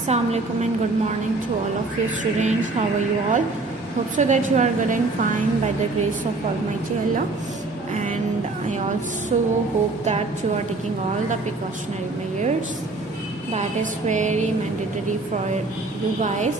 Assalamu alaikum and good morning to all of you students. How are you all? Hope so that you are good and fine by the grace of Almighty Allah. And I also hope that you are taking all the precautionary measures. That is very mandatory for you guys.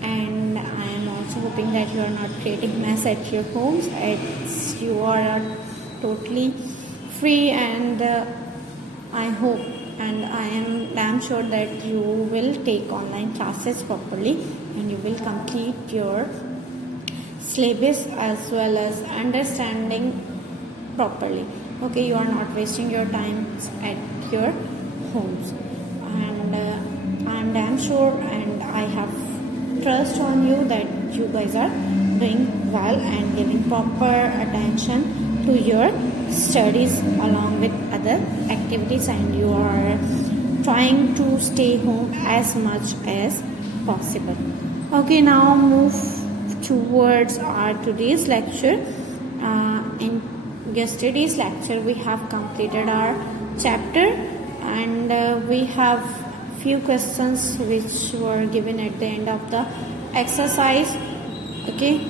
And I am also hoping that you are not creating mess at your homes. You are totally free, and I hope and I am damn sure that you will take online classes properly and you will complete your syllabus as well as understanding properly. Okay, you are not wasting your time at your homes, and I am damn sure and I have trust on you that you guys are doing well and giving proper attention to your studies along with other activities, and you are trying to stay home as much as possible. Okay, now move towards our today's lecture. In yesterday's lecture we have completed our chapter, and we have few questions which were given at the end of the exercise. Okay,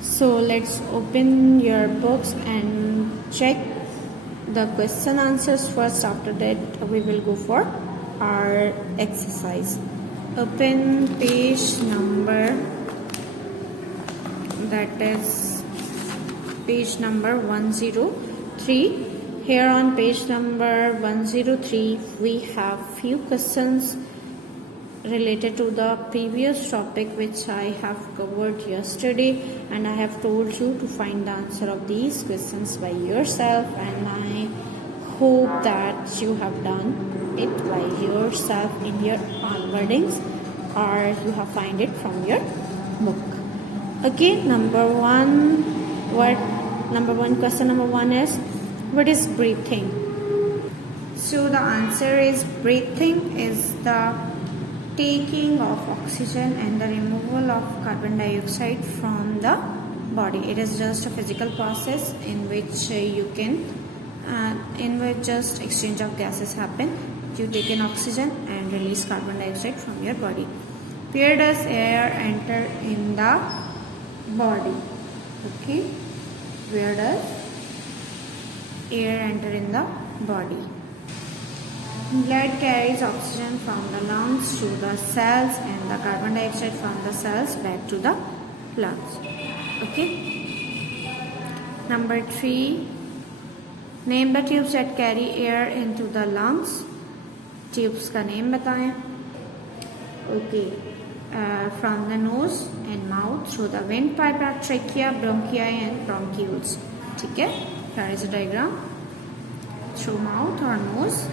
so let's open your books and check the question answers first. After that we will go for our exercise. Open page number, that is page number 103. Here on page number 103 we have few questions related to the previous topic which I have covered yesterday, and I have told you to find the answer of these questions by yourself, and I hope that you have done it by yourself in your own wordings, or you have find it from your book. Okay, question number one is, what is breathing? So the answer is, breathing is the taking of oxygen and the removal of carbon dioxide from the body. It is just a physical process in which in which just exchange of gases happen. You take in oxygen and release carbon dioxide from your body. Where does air enter in the body? Okay, where does air enter in the body? Blood carries oxygen from the lungs to the cells and the carbon dioxide from the cells back to the lungs. Okay. Number 3. Name the tubes that carry air into the lungs. Tubes का name बताएं. Okay. From the nose and mouth through the windpipe are trachea, bronchi and bronchioles. ठीक है. Here is a diagram. Through mouth or nose,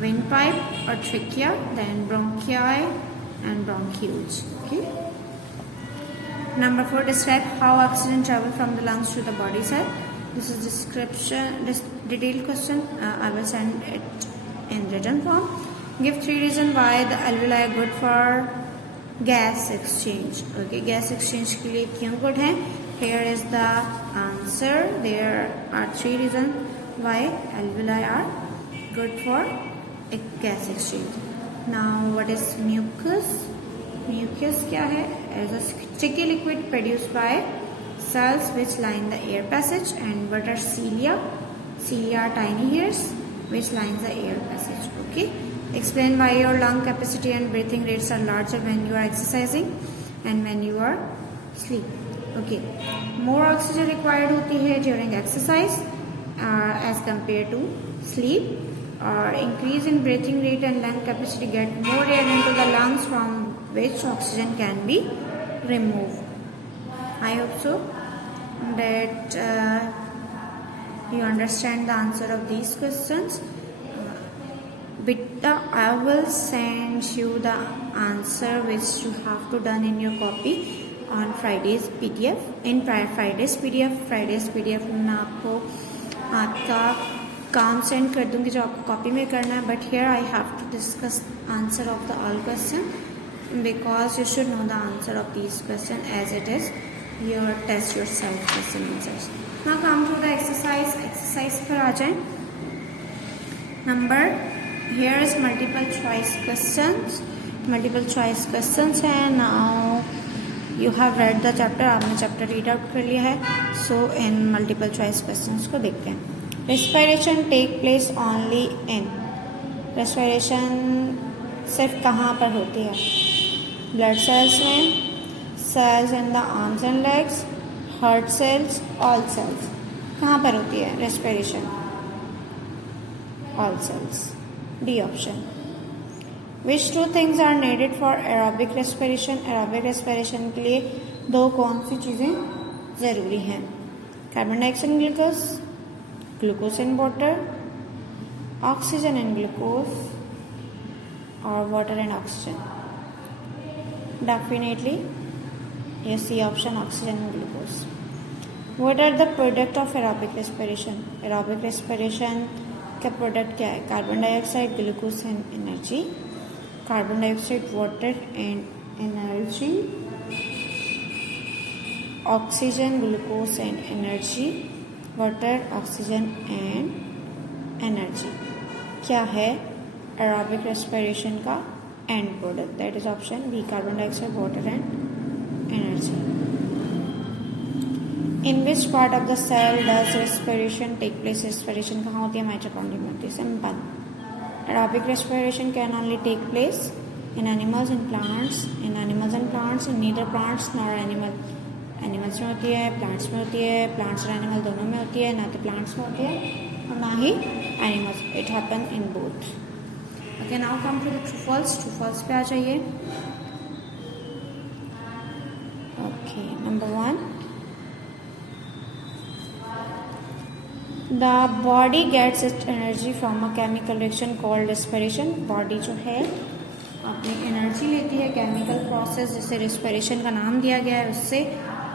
windpipe or trachea, then bronchi and bronchioles. Okay. Number 4, describe how oxygen travels from the lungs to the body cell. This is this detailed question. I will send it in written form. Give 3 reasons why the alveoli are good for gas exchange. Okay, gas exchange के लिए क्यों good है? Here is the answer. There are 3 reasons why alveoli are good for a gas exchange. Now, what is mucus? Mucus क्या है? Is a sticky liquid produced by cells which line the air passage. And what are cilia? Cilia are tiny hairs which line the air passage. Okay. Explain why your lung capacity and breathing rates are larger when you are exercising and when you are asleep. Okay. More oxygen required होती है during exercise as compared to sleep. Or increase in breathing rate and lung capacity get more air into the lungs from which oxygen can be removed. I hope so that you understand the answer of these questions. I will send you the answer which you have to done in your copy on Friday's PDF. In Friday's PDF में आपको आपका काम send कर दूंगी जो आपको copy में करना है. But here I have to discuss answer of the all question because you should know the answer of this question as it is your test yourself question answers. Now come to the exercise पर आ जाए. Number, here is multiple choice questions multiple choice questions हैं। Now you have read the chapter, आपने chapter read out कर लिया है। So इन multiple choice questions को देखते हैं। Respiration take place only in, respiration सिर्फ कहाँ पर होती है? ब्लड सेल्स में, cells in the arms and legs, heart cells, all cells. कहाँ पर होती है respiration? All cells, D option. Which two things are needed for aerobic respiration, aerobic respiration के लिए दो कौन सी चीज़ें ज़रूरी हैं? Carbon dioxide and glucose, glucose and water, oxygen and glucose, और वाटर एंड ऑक्सीजन। डेफिनेटली ये C option, oxygen and glucose. What are the product of aerobic respiration, aerobic respiration का प्रोडक्ट क्या है? Carbon dioxide, glucose and energy, carbon dioxide, water and energy, oxygen, glucose and energy, water, oxygen and energy. क्या है aerobic respiration का end product? That is option B, carbon dioxide, water and energy. In which part of the cell does respiration take place, respiration कहाँ होती है? Mitochondria में होती है। Simple. Aerobic respiration can only take place in animals and plants. In animals and plants, in neither plants nor animals में होती है, plants में होती है, plants और animal दोनों में होती है, ना तो plants में होती है और ना ही animals. It happen in both. Okay, now come to the true false. True false पे आ जाइए. Okay, number 1. The body gets its energy from a chemical reaction called respiration. Body जो है अपनी एनर्जी लेती है केमिकल प्रोसेस जिसे respiration का नाम दिया गया है उससे,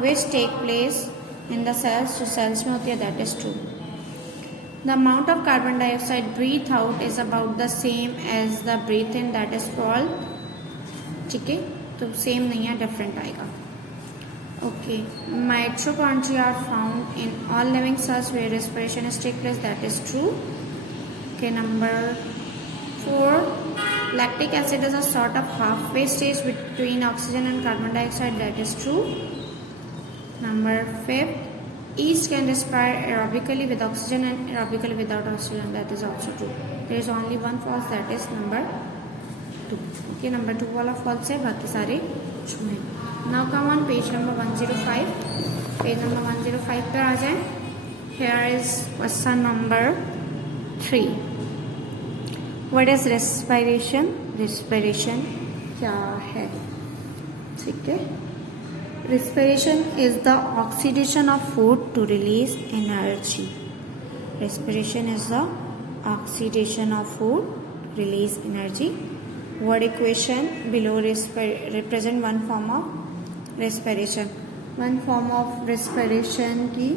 which take place in the cells, जो सेल्स में होती है, that is true. The amount of carbon dioxide breathed out is about the same as the breathe in, that is false. ठीक है, तो सेम नहीं है, डिफरेंट आएगा. Okay, mitochondria are found in all living cells where respiration is take place. That is true. Okay, number 4. Lactic acid is a sort of halfway stage between oxygen and carbon dioxide. That is true. Number 5. Yeast can respire aerobically with oxygen and aerobically without oxygen. That is also true. There is only one false. That is number 2. Okay, number 2 वाला false है, बाकी सारे true हैं. Now come on page number 105. Page number 105 पर आ जाए. Here is question number 3. What is respiration? Respiration क्या है? ठीक है. Respiration is the oxidation of food to release energy. Respiration is the oxidation of food to release energy. Word equation below represent one form of respiration. One form of respiration की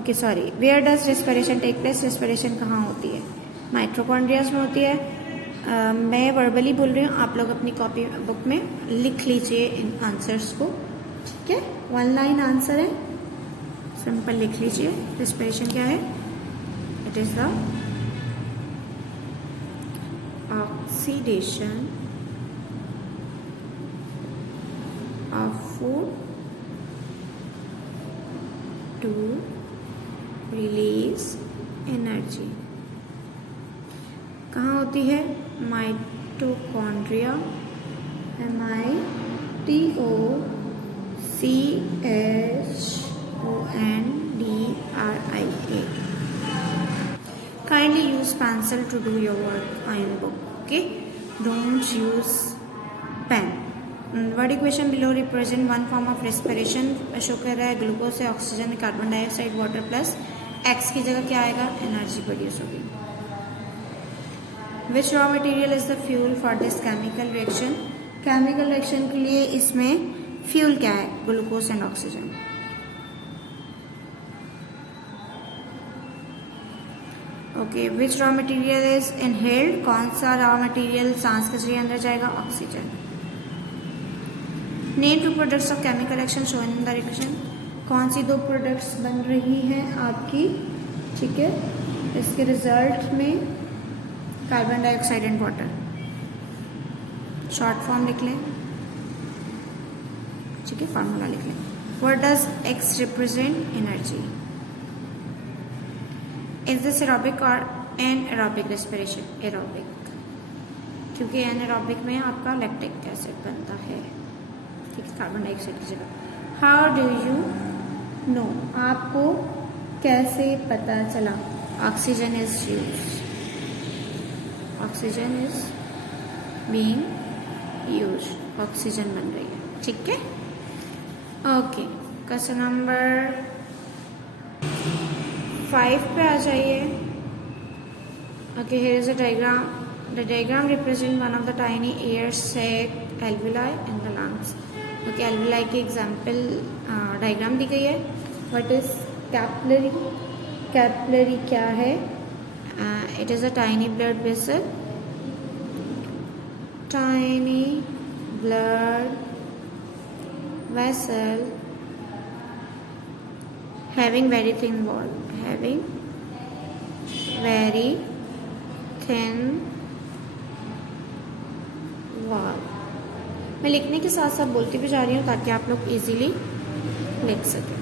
okay sorry, where does respiration take place? respiration कहाँ होती है? माइटोकॉन्ड्रियाज में होती है. मैं verbally बोल रही हूँ, आप लोग अपनी कॉपी बुक में लिख लीजिए इन आंसर्स को. ठीक है, 1 लाइन आंसर है, सिंपल लिख लीजिए. respiration क्या है? it is the oxidation of food to release energy. कहाँ होती है? Mitochondria, MITOCHONDRIA. Kindly use pencil to do your work in book. Okay, don't use pen. Word equation below represent one form of respiration. Show कर रहा है glucose से oxygen, carbon dioxide, water plus X की जगह क्या आएगा? Energy produce होगी. Which raw material is the fuel for this chemical reaction? Chemical reaction के लिए इसमें फ्यूल क्या है? Glucose and oxygen. Okay, which raw material is inhaled? कौन सा रॉ मटेरियल सांस के जरिए अंदर जाएगा? Oxygen. Name two products of chemical reaction shown in the equation. कौन सी 2 प्रोडक्ट्स बन रही हैं आपकी? ठीक है, इसके रिजल्ट में carbon dioxide and water. Short form लिख लें, ठीक है, फार्मूला लिख लें. What does x represent? Energy. Is this aerobic और एनएरोबिक रेस्पिरेशन? एरोबिक, क्योंकि एनएरोबिक में आपका लैक्टिक एसिड बनता है, ठीक है, कार्बन डाइऑक्साइड की जगह. How do you know? आपको कैसे पता चला? Oxygen is use, oxygen is being use, oxygen बन रही है, ठीक है. ओके, क्वेश्चन नंबर 5 पे आ जाइए. Okay, here is a diagram. The diagram represent one of the tiny air sac alveoli in the lungs. Okay, alveoli की example diagram दी गई है. What is capillary? कैपिलरी क्या है? It is a tiny blood vessel, tiny blood vessel having very thin wall, having very thin wall. मैं लिखने के साथ साथ बोलती भी जा रही हूँ ताकि आप लोग इजीली लिख सकें.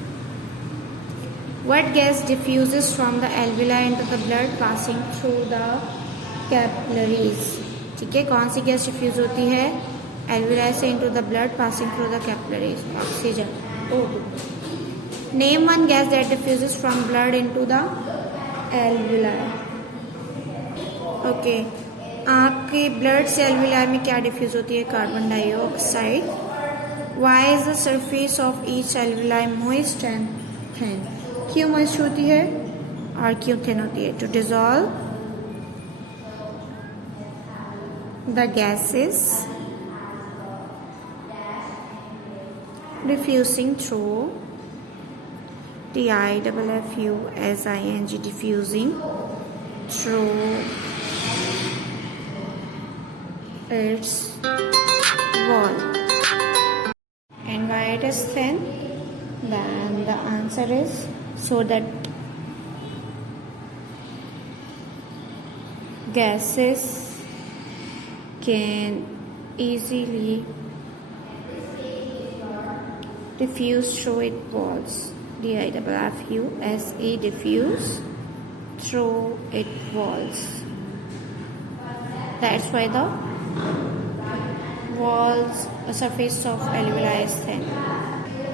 What gas diffuses from the alveoli into the blood passing through the capillaries? ठीक है, कौन सी गैस डिफ्यूज होती है एल्विलाई से into the blood passing through the capillaries? Oxygen. O2. Name one gas that diffuses from blood into the alveoli. Okay, आपके blood से alveoli में क्या डिफ्यूज होती है? Carbon dioxide. Why is the surface of each alveoli moist and thin? क्यों moist होती है और क्यों थिन होती है? To dissolve the gases diffusing through DIFFUSING, diffusing through its wall. And why it is thin? Then the answer is so that gases can easily diffuse through its walls. DIFFUSE, diffuse through its walls. That's why the walls, surface of alveoli is thin.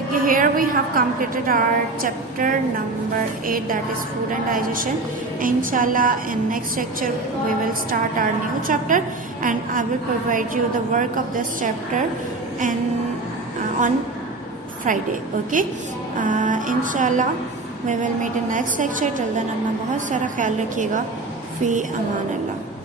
Okay, here we have completed our chapter number 8, that is food and digestion. Inshallah, in next lecture we will start our new chapter, and I will provide you the work of this chapter and on Friday. Okay, inshallah we will meet in next lecture. Till then अपना बहुत सारा ख्याल रखिएगा. फी अमान अल्लाह.